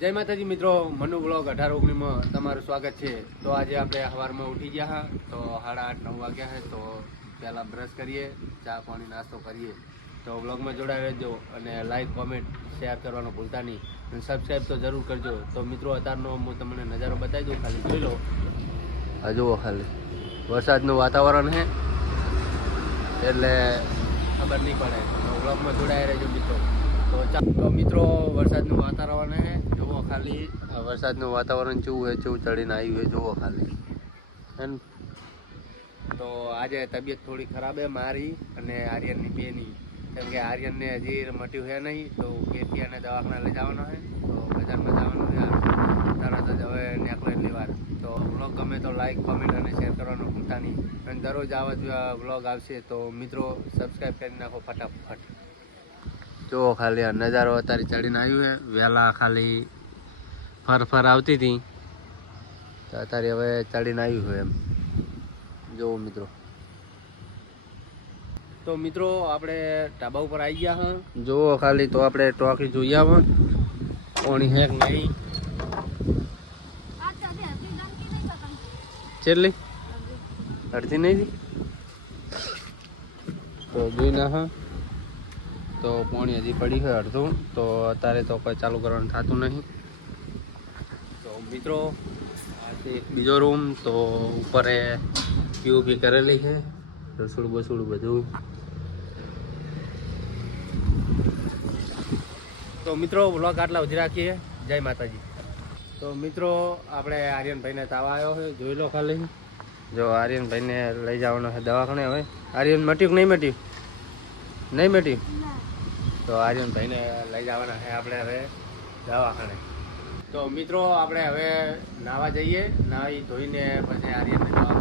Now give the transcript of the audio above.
જય માતાજી મિત્રો, મનુ બ્લોગ અઢાર ઓગણીમાં તમારું સ્વાગત છે. તો આજે આપણે સવારમાં ઉઠી ગયા હા, તો સાડા આઠ, નવ વાગ્યા હે, તો પહેલાં બ્રશ કરીએ, ચા, પાણી, નાસ્તો કરીએ. તો બ્લોગમાં જોડાઈ રહેજો અને લાઈક કોમેન્ટ શેર કરવાનું ભૂલતા નહીં. અને સબસ્ક્રાઈબ તો જરૂર કરજો. તો મિત્રો, અત્યારનો હું તમને નજારો બતાવી દઉં, ખાલી જોઈ લો. હજુ ખાલી. વરસાદનું વાતાવરણ છે એટલે ખબર નહીં પડે. તો બ્લોગમાં જોડાઈ રહેજો મિત્રો. તો ચા- તો મિત્રો, વરસાદનું વાતાવરણ છે જુઓ ખાલી? વરસાદનું વાતાવરણ કેવું હોય કેવું ચડીને આવ્યું હોય જુઓ ખાલી. હે તો આજે તબિયત થોડી ખરાબ છે મારી અને આર્યનની બેની. કેમ કે આર્યનને હજી મટ્યું છે નહીં તો કેટીઆને દવાખાના લઈ જવાનો છે તો બજારમાં જવાનું છે તરત જ હવે નીકળે એટલી વાર. તો બ્લોગ ગમે તો લાઈક કોમેન્ટ અને શેર કરવાનું ભૂલતા નહીં. અને દરરોજ આવા જ બ્લોગ આવશે તો મિત્રો સબસ્ક્રાઈબ કરી નાખો ફટાફટ. જુઓ ખાલી આ નજારો અત્યારે ચડીને આવ્યું છે વહેલા ખાલી ફર ફર આવતી હતી. તો અત્યારે હવે ચડીને આવ્યું છે એમ. જુઓ મિત્રો. તો મિત્રો આપણે ઢાબા ઉપર આવી ગયા હા. જુઓ ખાલી તો આપણે ટોકી જોઈ આવો. કોણી હેક નહીં? ચેટલી અડધી નહીં તો જોઈ ના હા. તો પાણી હજી પડી છે અડધું. તો અત્યારે તો કોઈ ચાલુ કરવાનું થતું નહીં. મિત્રો આ એક બીજો રૂમ તો ઉપર પીઓપી કરેલી છે રસોડું બસોડું બધું. તો મિત્રો વ્લોગ આટલા સુધી રાખીએ. જય માતાજી. તો મિત્રો આપણે આર્યનભાઈને તાવ આવ્યો છે જોઈ લો ખાલી. જો આર્યનભાઈને લઈ જવાનો છે દવાખાને હવે. આર્યન મટ્યું કે નહીં મટ્યું? નહીં મટ્યું? તો આર્યનભાઈને લઈ જવાના છે આપણે હવે દવાખાને. તો મિત્રો આપણે હવે નાવા જઈએ. નાહી ધોઈને પછી આર્યનને જવા